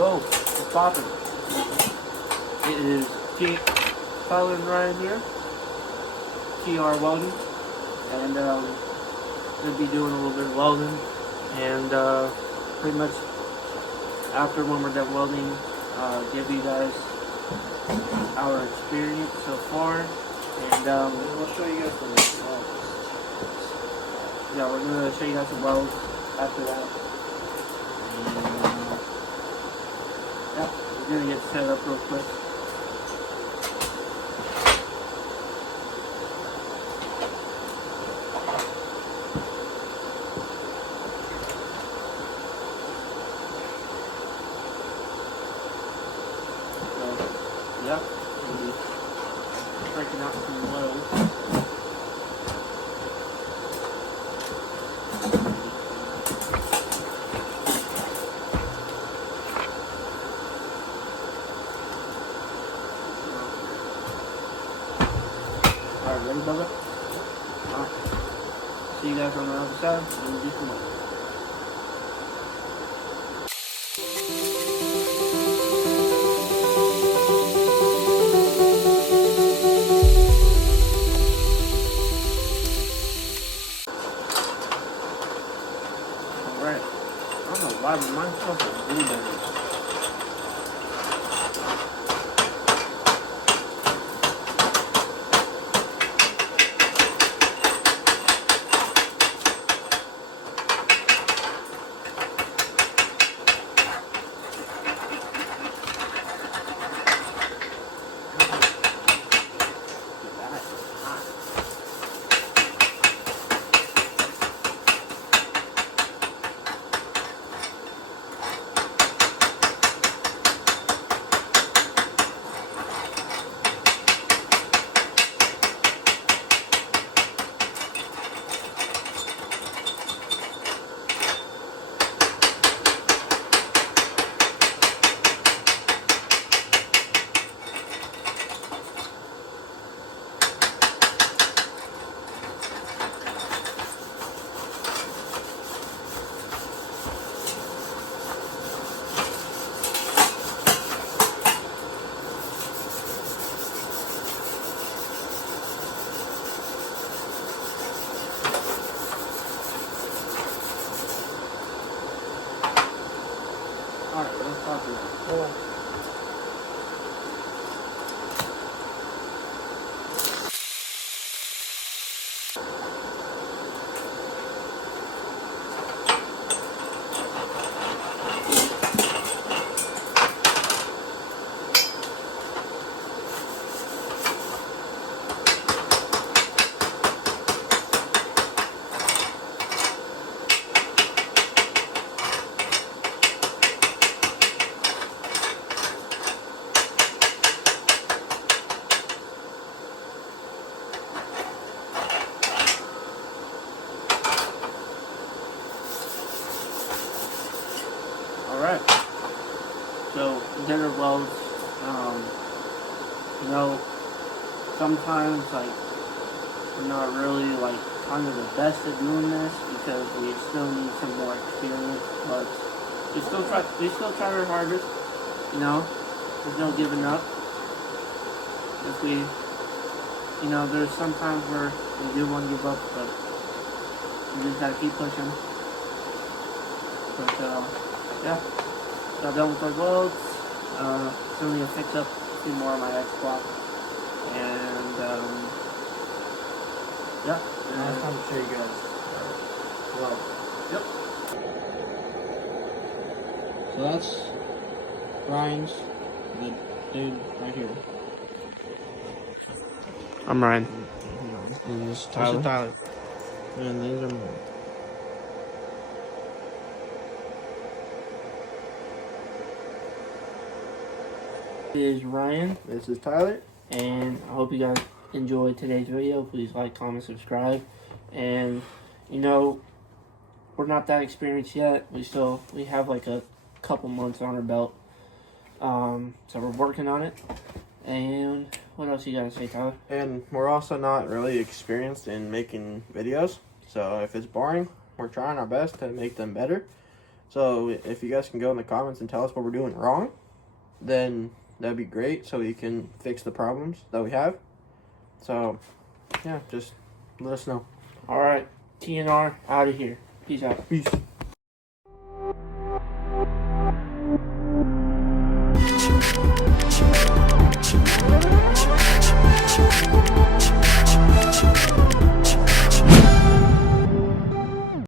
go. It's popping. It is Tyler and Ryan here. TR Welding. And we'll be doing a little bit of welding. And pretty much after when we're done welding, give you guys our experience so far. And we'll show you guys some welds. Yeah, we're going to show you guys some welds after that. Yeah, we're going to get set up real quick. So, yeah, we'll be breaking out some welds. Alright, ready, Bubba? Alright. See you guys on the other side. We'll do some more. Alright. I don't know why, but mine smells like blueberries. Alright, let's talk about it. Alright, so dinner welds, you know, sometimes, like, we're not really, like, kind of the best at doing this because we still need some more experience, but we still try our hardest, you know, there's no giving up. If we, you know, there's sometimes where we do want to give up, but we just gotta keep pushing. But, yeah, got done with our welds. Still need to fix up a few more on my Xbox. And, yeah. Now it's time to show you guys well. Yep. So that's Ryan's, the dude right here. I'm Ryan. And this is Tyler. This is Tyler. And these are mine. This is Ryan. This is Tyler. And I hope you guys enjoyed today's video. Please like, comment, subscribe. And, you know, we're not that experienced yet. We have like a couple months on our belt. So we're working on it. And what else you gotta say, Tyler? And we're also not really experienced in making videos. So if it's boring, we're trying our best to make them better. So if you guys can go in the comments and tell us what we're doing wrong, then that'd be great so we can fix the problems that we have. So, yeah, just let us know. All right, TNR out of here. Peace out. Peace.